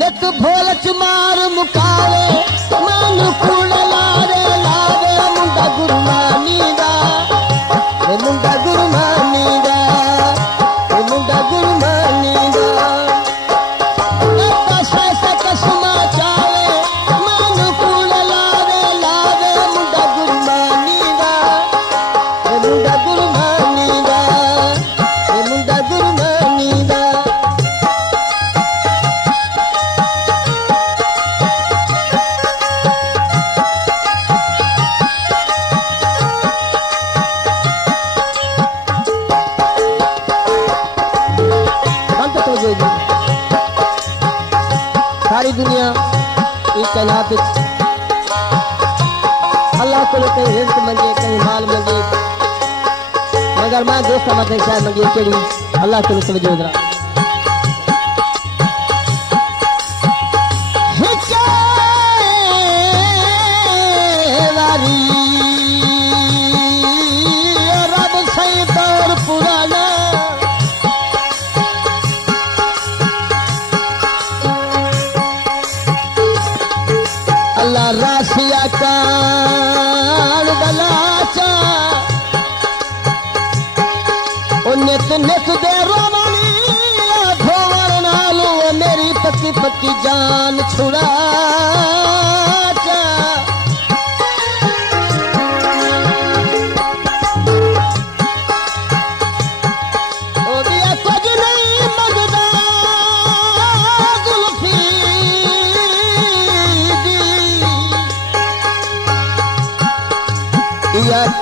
नित भोलच मार मुकावे मानू कूड़ लारे लावे मुंडा गुरमानी दा मुंडा गुरमानी दा मुंडा गुरमानी दा पैसा कसमा चावे मानू कूड़ लारे लावे मुंडा गुरमानी दा मुंडा गुरमानी दा मुंडा गुरमानी दा सारी दुनिया एक कायनात अल्लाह को कहीं रिज़्क़ मंगे कहीं माल मंगे मगर मैं दोस्त मत शायद मंगे केड़ी अल्लाह को समझो जरा रब सही दौर पुराना अल्लाह राशिया कान बलाचा नित नित दे रोमनी धोवर नालू मेरी पक्की पक्की जान छुड़ा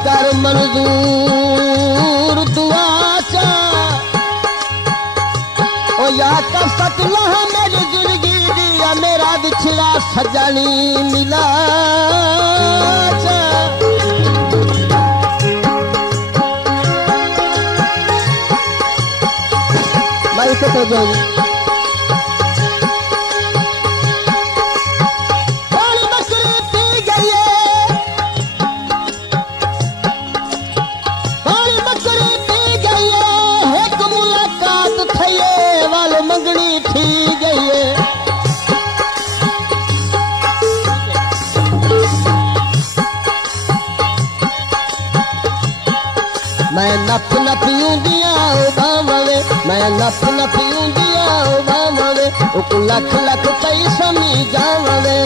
कर मंजूर दुआ चा ओ या कर सकला मेरी जिंदगी दिया मेरा बिछड़ा सजनी मिला चा मैं इसे तो जाऊँ मंगनी थी गई है मैं नप नपियूं दिया बावे मैं नप नपियूं दिया बावे लख लख पैसा मी जावे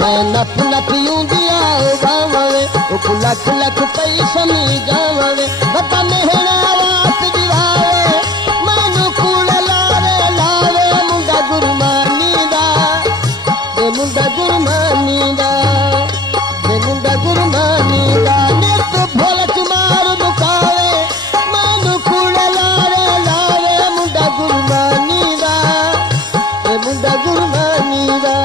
मैं नप नपियूं दिया बावे लख लख पैसा मी जावे बता मेहरा रात दिवावे मैनू कूड़ लारे लावे मुंडा गुरमानी दा मुंडा गुरमानी दा मुंडा गुरमानी दा नित भोलच मार मुकावे मैनू कूड़ लारे लावे मुंडा गुरमानी दा मुंडा गुरमानी दा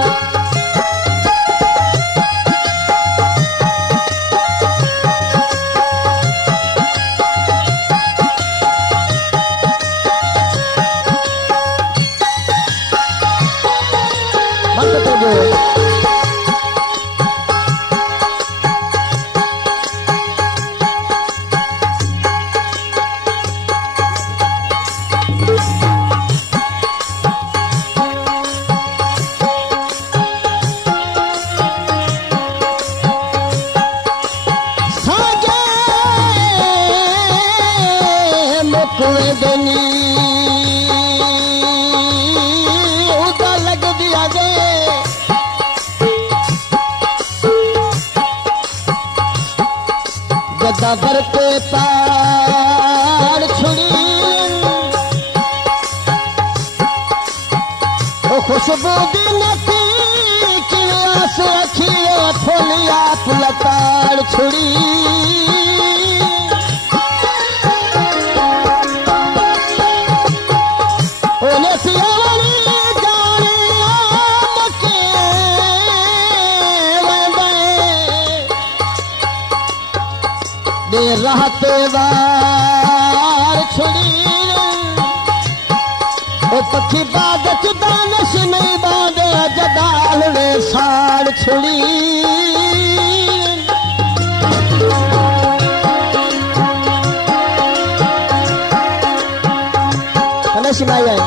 गदावर पे पार छुड़ी ओ खुशबू दी नथी चिड़ियास रखियो फुलिया पुलकार छुड़ी ओने पियावनी जाने आमके दे रहते वार छुड़ी ओ पखी बादच दानश नहीं बादे जदाल वे साड़ छुड़ी सुनाई है।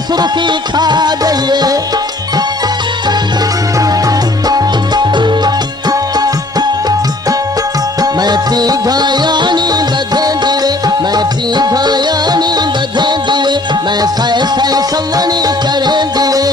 सुर्खी खा गई है। मैं पी घयानी बधे दिए, मैं पी घयानी बधे दिए, मैं सै सै सवनी करे दिए।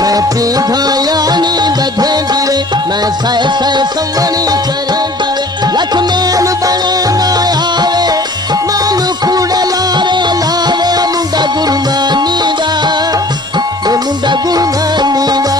मैं पी घयानी बधे दिए, मैं सै सै सवनी करे दिए। लख मेल बने ना आवे, मानू कूड़े लारे लावे, मुंडा गुरमानी दा, मुंडा गुरमानी दा।